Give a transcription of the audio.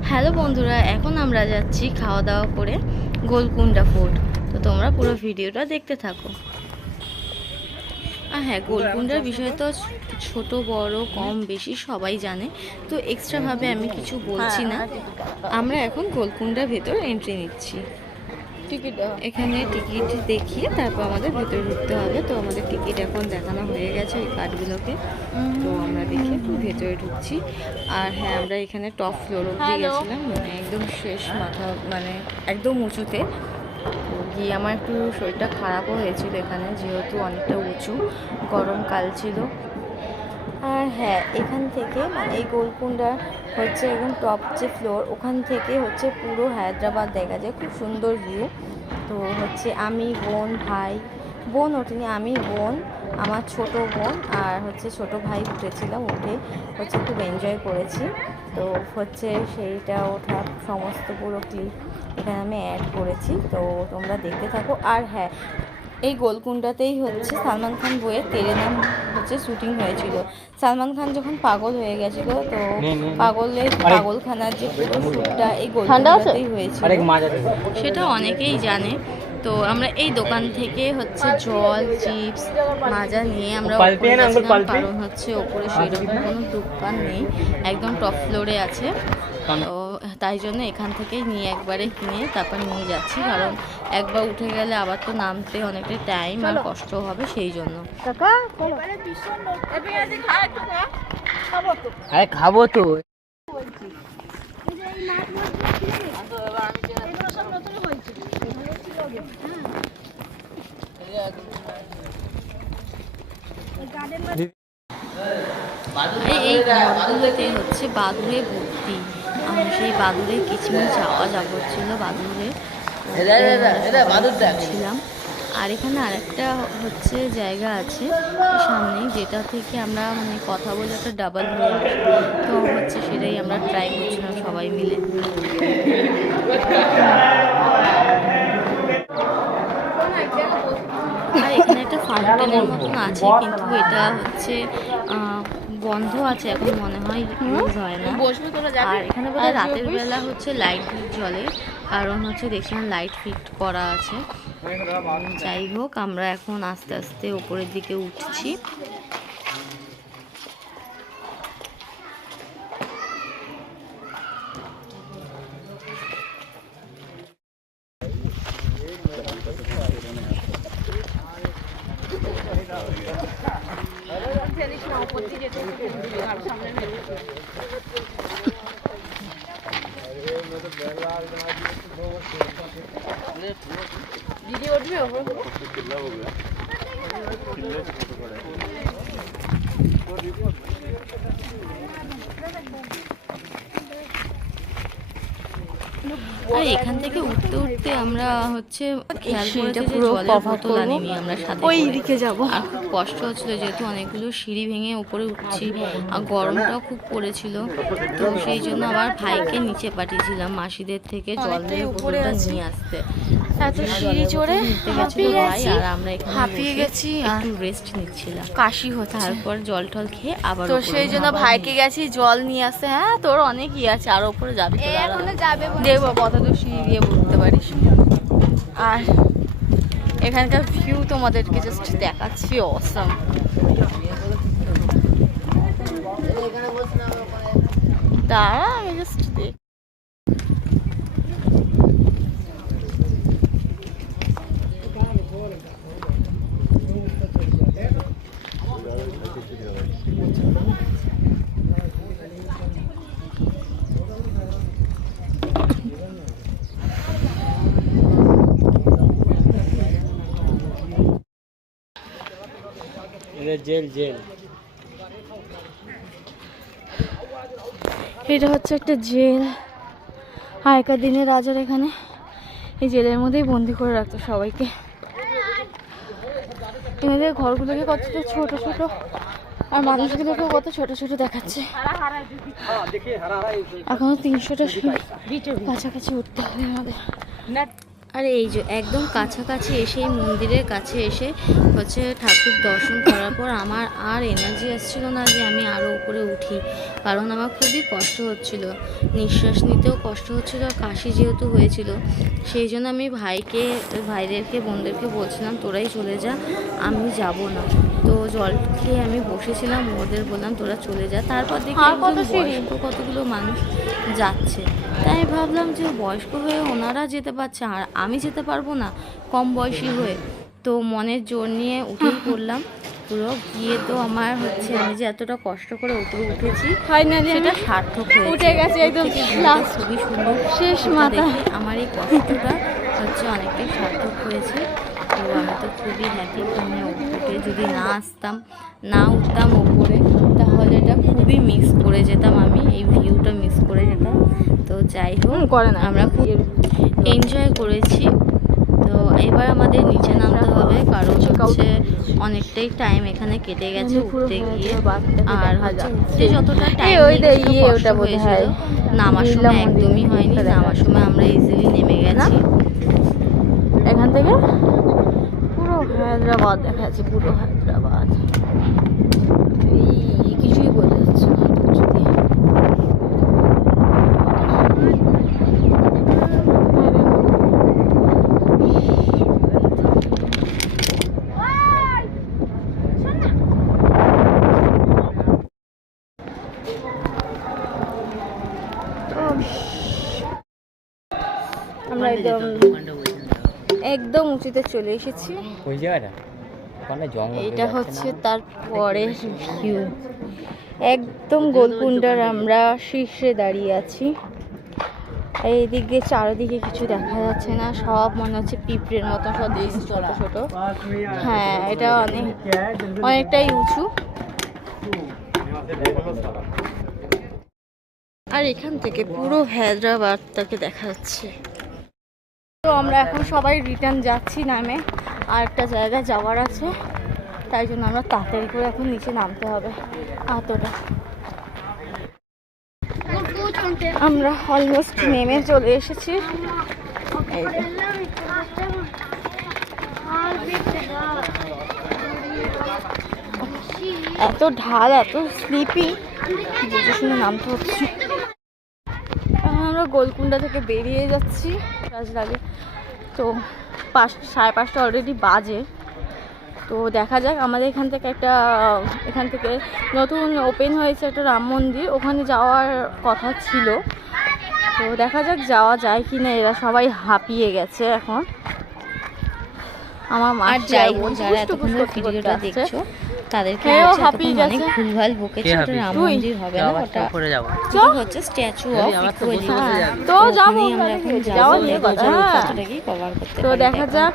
Hello বন্ধুরা, এখন আমরা যাচ্ছি খাওয়া দাওয়া করে গোলকুন্ডা ফোর্ট। তো তোমরা পুরো ভিডিওটা দেখতে থাকো। আর হ্যাঁ, গোলকুন্ডার বিষয় তো ছোট বড় কম বেশি সবাই জানে, তো এক্সট্রাভাবে আমি কিছু বলছি না। আমরা এখন গোলকুন্ডার ভেতর এন্ট্রি নিচ্ছি। এখানে টিকিট দেখিয়ে তারপর আমাদের ভেতরে ঢুকতে হবে। তো আমাদের টিকিট এখন দেখানো হয়ে গেছে ওই কার্ডগুলোকে, তো আমরা দেখে একটু ভেতরে ঢুকছি। আর হ্যাঁ, আমরা এখানে টপ ফ্লোর অব্দি গেছিলাম, মানে একদম শেষ মাথা, মানে একদম উঁচুতে। তো গিয়ে আমার একটু শরীরটা খারাপও হয়েছিল এখানে, যেহেতু অনেকটা উঁচু, গরমকাল ছিল। আর হ্যাঁ, এখান থেকে মানে এই গোলকুন্ডা হচ্ছে একদম টপ যে ফ্লোর, ওখান থেকে হচ্ছে পুরো হায়দ্রাবাদ দেখা যায়, খুব সুন্দর ভিউ। তো হচ্ছে আমি, বোন, ভাই, বোন ওঠেনি, আমি, বোন, আমার ছোট বোন আর হচ্ছে ছোট ভাই উঠেছিলাম। উঠে হচ্ছে খুব এনজয় করেছি। তো হচ্ছে সেইটা ওঠা সমস্ত পুরো ক্লিপ এখানে আমি অ্যাড করেছি, তো তোমরা দেখতে থাকো। আর হ্যাঁ, এই গোলকুন্ডাতেই হচ্ছে সালমান খান বইয়ের তেরে নাম হচ্ছে শুটিং হয়েছিল। সালমান খান যখন পাগল হয়ে গেছিল, তো পাগলখানার যে পুরো শ্যুটটা এই গোলকুন্ডাতেই হয়েছিল, সেটা অনেকেই জানে। তো আমরা এই দোকান থেকে হচ্ছে জল, চিপস, মাজা নিয়ে আমরা ওপরে গেছিলাম, কারণ হচ্ছে ওপরে সেরকম কোনো দোকান নেই, একদম টপ ফ্লোরে আছে। তো তাই জন্য এখান থেকেই নিয়ে একবারে কিনে তারপর নিয়ে যাচ্ছি, কারণ একবার উঠে গেলে আবার তো নামতে অনেকটা টাইম আর কষ্ট হবে, সেই জন্য। আরে খাবো তো। এই ঘরগুলোতে হচ্ছে বাদুড়ে ভর্তি, সেই বাদুড়ের কিচমিচ আওয়াজ হচ্ছিল, বাদুড়ের ছিলাম। আর এখানে আরেকটা হচ্ছে জায়গা আছে সামনে, যেটা থেকে আমরা মানে কথা বলে একটা ডাবল হয়ে আসবো। তো হচ্ছে সেটাই আমরা ট্রাই করছিলাম সবাই মিলে। আর এখানে একটা ফাউন্টেনের মতন আছে, কিন্তু এটা হচ্ছে বন্ধ আছে এখন, মনে হয় ইউজ হয় না। আর এখানে বোধহয় রাতের বেলা হচ্ছে লাইট জ্বলে, কারণ হচ্ছে দেখছিলাম লাইট ফিট করা আছে। যাই হোক, আমরা এখন আস্তে আস্তে উপরের দিকে উঠছি। दीदी उठ में আর এখান থেকে উঠতে উঠতে আমরা হচ্ছে খেয়াল করেছি যে জলের বোতল আনিনি আমরা সাথে, ওই দিকে যাবো। আর খুব কষ্ট হচ্ছিল, যেহেতু অনেকগুলো সিঁড়ি ভেঙে উপরে উঠছি আর গরমটাও খুব পড়েছিল। তো সেই জন্য আবার ভাইকে নিচে পাঠিয়েছিলাম মাসিদের থেকে জল দিয়ে বোতলটা নিয়ে আসতে। এত সিঁড়ি চড়ে গেছিল ভাই, আর আমরা এখানে হাঁপিয়ে গেছি, একটু রেস্ট নিচ্ছিলাম, কাশি হচ্ছে। তারপর জল টল খেয়ে আবার, তো সেই জন্য ভাইকে গেছি জল নিয়ে আসতে। হ্যাঁ, তোর অনেক আছে, আরো উপরে যাবে, দেখবো কত দূর সিঁড়ি দিয়ে উঠতে পারিস। আর এখানকার ভিউ তোমাদেরকে জাস্ট দেখাচ্ছি, অসাম। দাঁড়া, আমি জাস্ট দেখ। জেল জেল, এটা হচ্ছে একটা জেল। আগেকার দিনে রাজার এখানে এই জেলের মধ্যেই বন্দি করে রাখতো সবাইকে। এনাদের ঘরগুলোকে কতটা ছোট ছোট, আর মানুষগুলোকেও কত ছোট ছোট দেখাচ্ছে। এখনো 300টা কাছাকাছি উঠতে হবে আমাদের। আর এই যে একদম কাছাকাছি এসে এই মন্দিরের কাছে এসে হচ্ছে ঠাকুর দর্শন করার পর আমার আর এনার্জি আসছিল না যে আমি আরও উপরে উঠি, কারণ আমার খুবই কষ্ট হচ্ছিল, নিঃশ্বাস নিতেও কষ্ট হচ্ছিল, আর কাশি যেহেতু হয়েছিল সেই জন্য আমি ভাইদেরকে বোনদেরকে বলছিলাম তোরাই চলে যা, আমি যাব না। তো জল খেয়ে আমি বসেছিলাম, ওদের বললাম তোরা চলে যা। তারপর দেখি বয়স্ক কতগুলো মানুষ যাচ্ছে, তাই আমি ভাবলাম যে বয়স্ক হয়ে ওনারা যেতে পারছে আর আমি যেতে পারবো না কম বয়সী হয়ে। তো মনের জোর নিয়ে উঠে পড়লাম পুরো গিয়ে। তো আমার হচ্ছে আমি যে এতটা কষ্ট করে উপরে উঠেছি ফাইনালি সেটা সার্থক হয়ে উঠে গেছে একদম খুবই সুন্দর শেষ মাথা। আমার এই কষ্টটা হচ্ছে অনেকটাই সার্থক হয়েছে। তো আমি তো খুবই হ্যাপি। ওখানে উঠে যদি না উঠতাম ওপরে তাহলে এটা খুবই মিস করে যেতাম, আমি এই ভিউটা মিস করে যেতাম। তো যাই হোক আমরা খুব এনজয় করেছি। তো এবার আমাদের নিচে নামতে হবে, কারণ হচ্ছে অনেকটাই টাইম এখানে কেটে গেছে উঠতে গিয়ে। আর হচ্ছে উঠতে যতটা টাইম হয়েছিল নামার সময় একদমই হয়নি। নামার সময় আমরা ইজিলি নেমে গেছি। এখান থেকে পুরো হায়দ্রাবাদ দেখা যাচ্ছে, পুরো হায়দ্রাবাদ। এই কিছুই বোঝা যাচ্ছে না যদি আমরা একদম উঁচুতে চলে এসেছি। এটা হচ্ছে তারপরের ভিউ, একদম গোলকুন্ডার আমরা শীর্ষে দাঁড়িয়ে আছি। এইদিক দিয়ে চারিদিকে কিছু দেখা যাচ্ছে না, সব মনে হচ্ছে পিঁপড়ের মতো সব ছোট ছোট। হ্যাঁ, এটা অনেকটাই উঁচু। আর এখান থেকে পুরো হায়দ্রাবাদটাকে দেখা যাচ্ছে। তো আমরা এখন সবাই রিটার্ন যাচ্ছি নামে, আর একটা জায়গায় যাওয়ার আছে, তাই জন্য আমরা তাড়াতাড়ি করে এখন নিচে নামতে হবে। এতটা আমরা অলমোস্ট নেমে চলে এসেছি। এই যে এত ঢাল, এত স্লিপি, বুঝে শুনে নামতে হচ্ছে। আমরা গোলকুন্ডা থেকে বেরিয়ে যাচ্ছি রাজলাগে। তো 5:30 অলরেডি বাজে। তো দেখা যাক, আমাদের এখান থেকে নতুন ওপেন হয়েছে একটা রাম মন্দির, ওখানে যাওয়ার কথা ছিল। তো দেখা যাক যাওয়া যায় কি না। এরা সবাই হাঁপিয়ে গেছে এখন। আমার মা যাই হোক, যারা এতক্ষণ ভিডিওটা দেখছো তাদেরকে অনেক ভুলভাল বকেছে। ওটা রাম মন্দির হবে না, ওটা হচ্ছে স্ট্যাচু অফ ইকুয়ালিটি। তো যাবো আমরা এখন, যাওয়া নিয়ে কথা কভার করতে। তো দেখা যাক।